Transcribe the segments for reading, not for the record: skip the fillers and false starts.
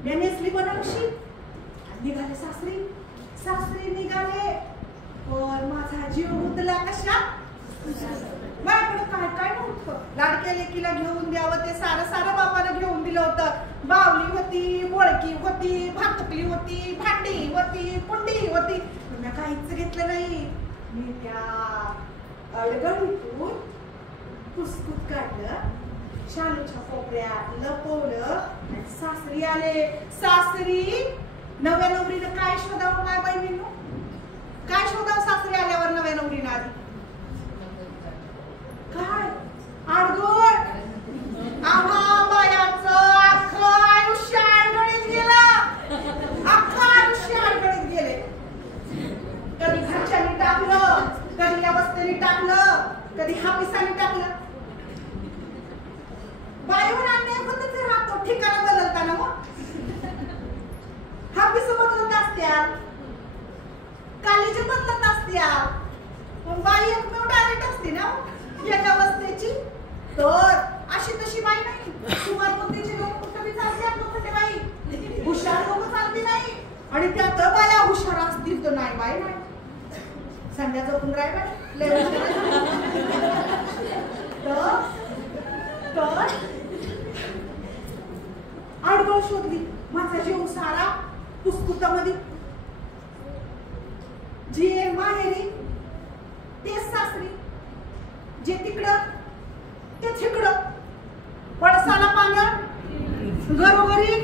मी नेसली बनारसी निघाले सासरी सासरी निघाले पण माझा जीव गुंतला कशा माझ्याकडे काय काय नव्हतं लाडक्या लेकीला घेऊन द्यावं ते सारं सारं बापाला घेऊन दिलं होतं बावली होती बोळकी होती भातुकली होती भांडी होती कुंडी होती मी काहीच घेतलं नाही मी त्या अडगळीतून पुस्तक काढलं शालूच्या कोपऱ्यात लपवलं सासरी आले सासरी नव्या नवरीनं काय शोधावं काय बहिणींनो काय शोधावं सासरी आल्यावर नव्या नवरीनं आधी काय आडगोड आम्हा बायाचं अख्खं आयुष्य अडगळीत गेलं अख्खं आयुष्य अडगळीत गेले कधी घरच्यांनी टाकलं कधी अवस्थेने टाकलं कधी हापिसाने टाकलं बाईवर अन्याय होतच राहतो ठिकाण बदलताना मग हापिस बदलत असत्यात कालीचे बदलत असत्यात पण बाई एकमेव डायरेक्ट असते ना एका अवस्थेची तर अशी तशी बाई नाही सुमार बुद्धीची लोक कुठं बी चालतात लोखंडे बाई हुशार लोक चालती नाही आणि त्यात बाया हुशार असतील तर नाही बाई नाही संध्या जपून राय बाई तर आडगळ शोधली माझा जीव सारा पुस्तकामध्ये जे माहेरी ते सासरी जे तिकडं ते तिकडं पडसाला पानं घरोघरी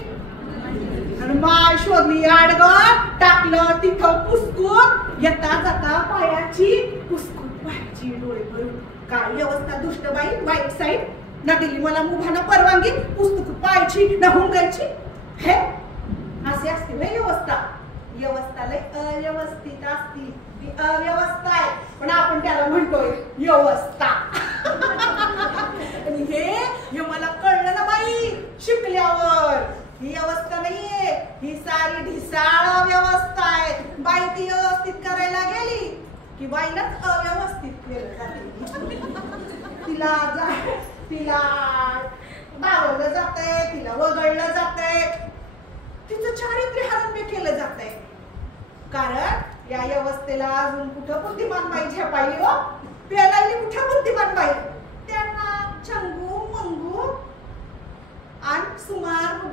आणि माय शोधली आडगळ टाकलं तिथं पुसकून येता जाता पायाची पुसकून पायाची डोळे भरून काय व्यवस्था दुष्ट बाई वाईट साईड ना दिली मला मुभाना परवानगी पुस्तक पाहायची ना हुंगायची हे असे असते व्यवस्था व्यवस्था लय अव्यवस्थित असती ती अव्यवस्था आहे पण आपण त्याला म्हणतोय व्यवस्था हे मला कळलं ना बाई शिकल्यावर ही अवस्था नाहीये ही सारी ढिसाळ अव्यवस्था आहे बाई ती व्यवस्थित करायला गेली की बाईलाच अव्यवस्थित केलं जाते तिला बावरलं जातंय तिला वगळलं जातंय तिचं चारित्र्य हरण केलं जातंय कारण या अवस्थेला अजून कुठं बुद्धिमान बाई झेपायली हो पेलाली कुठं बुद्धिमान बाई त्यांना चंगू मंगू आणि सुमार बुद्धी